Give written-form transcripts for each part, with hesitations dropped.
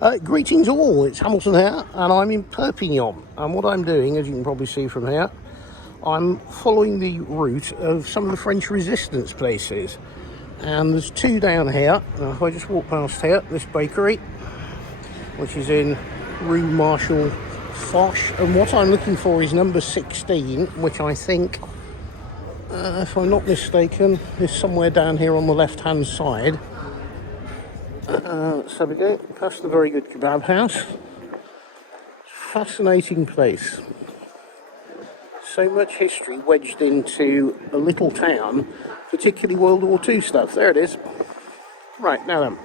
Greetings all, it's Hamilton here, and I'm in Perpignan. And what I'm doing, as you can probably see from here, I'm following the route of some of the French resistance places. And there's two down here. Now, if I just walk past here, this bakery, which is in Rue Marshal Foch. And what I'm looking for is number 16, which I think, if I'm not mistaken, is somewhere down here on the left-hand side. So we go past the very good kebab house. Fascinating place. So much history wedged into a little town, particularly World War II stuff. There it is. Right, now then.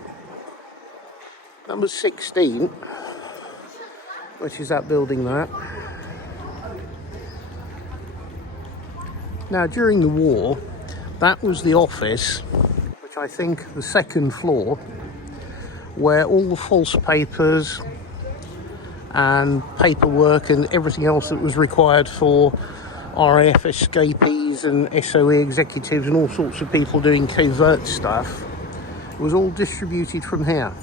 Number 16, which is that building there. Now, during the war, that was the office, which I think the second floor, where all the false papers and paperwork and everything else that was required for RAF escapees and SOE executives and all sorts of people doing covert stuff was all distributed from here.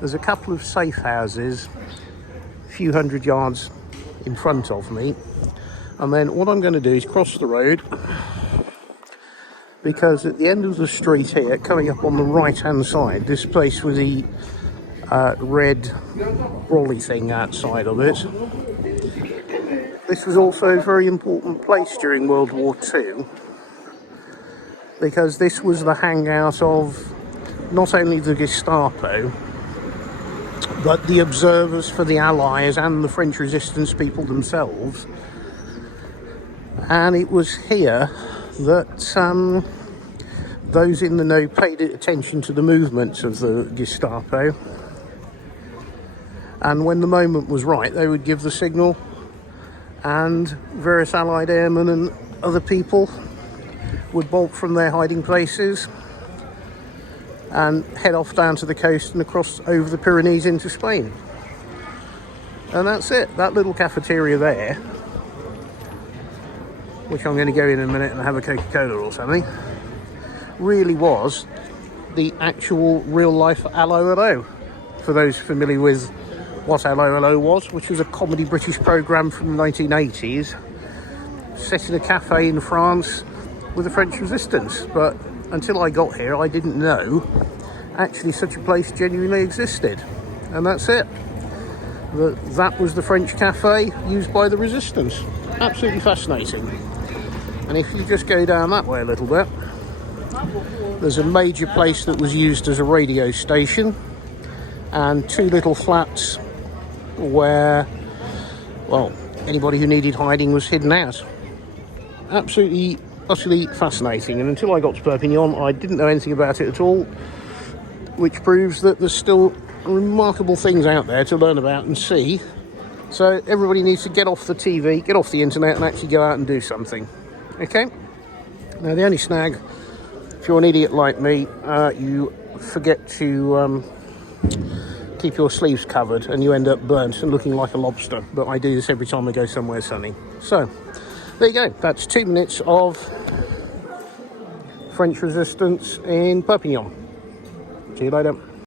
There's a couple of safe houses a few hundred yards in front of me, and then what I'm going to do is cross the road, because at the end of the street here, coming up on the right hand side, this place with the red brolly thing outside of it, this was also a very important place during World War II, because this was the hangout of not only the Gestapo, but the observers for the Allies and the French resistance people themselves. And it was here that those in the know paid attention to the movements of the Gestapo, and when the moment was right, they would give the signal, and various Allied airmen and other people would bolt from their hiding places and head off down to the coast and across over the Pyrenees into Spain. And that's it. That little cafeteria there, which I'm going to go in a minute and have a Coca-Cola or something, really was the actual real-life Allo Hello. For those familiar with what Allo Hello was, which was a comedy British programme from the 1980s, set in a cafe in France with the French resistance. But until I got here, I didn't know actually such a place genuinely existed. And that's it. That was the French cafe used by the resistance. Absolutely fascinating. And if you just go down that way a little bit, there's a major place that was used as a radio station, and two little flats where, well, anybody who needed hiding was hidden out. Absolutely, utterly fascinating. And until I got to Perpignan, I didn't know anything about it at all, which proves that there's still remarkable things out there to learn about and see. So everybody needs to get off the TV, get off the internet, and actually go out and do something. Okay? Now, the only snag, if you're an idiot like me, you forget to keep your sleeves covered and you end up burnt and looking like a lobster. But I do this every time I go somewhere sunny. So, there you go. That's 2 minutes of French resistance in Perpignan. See you later.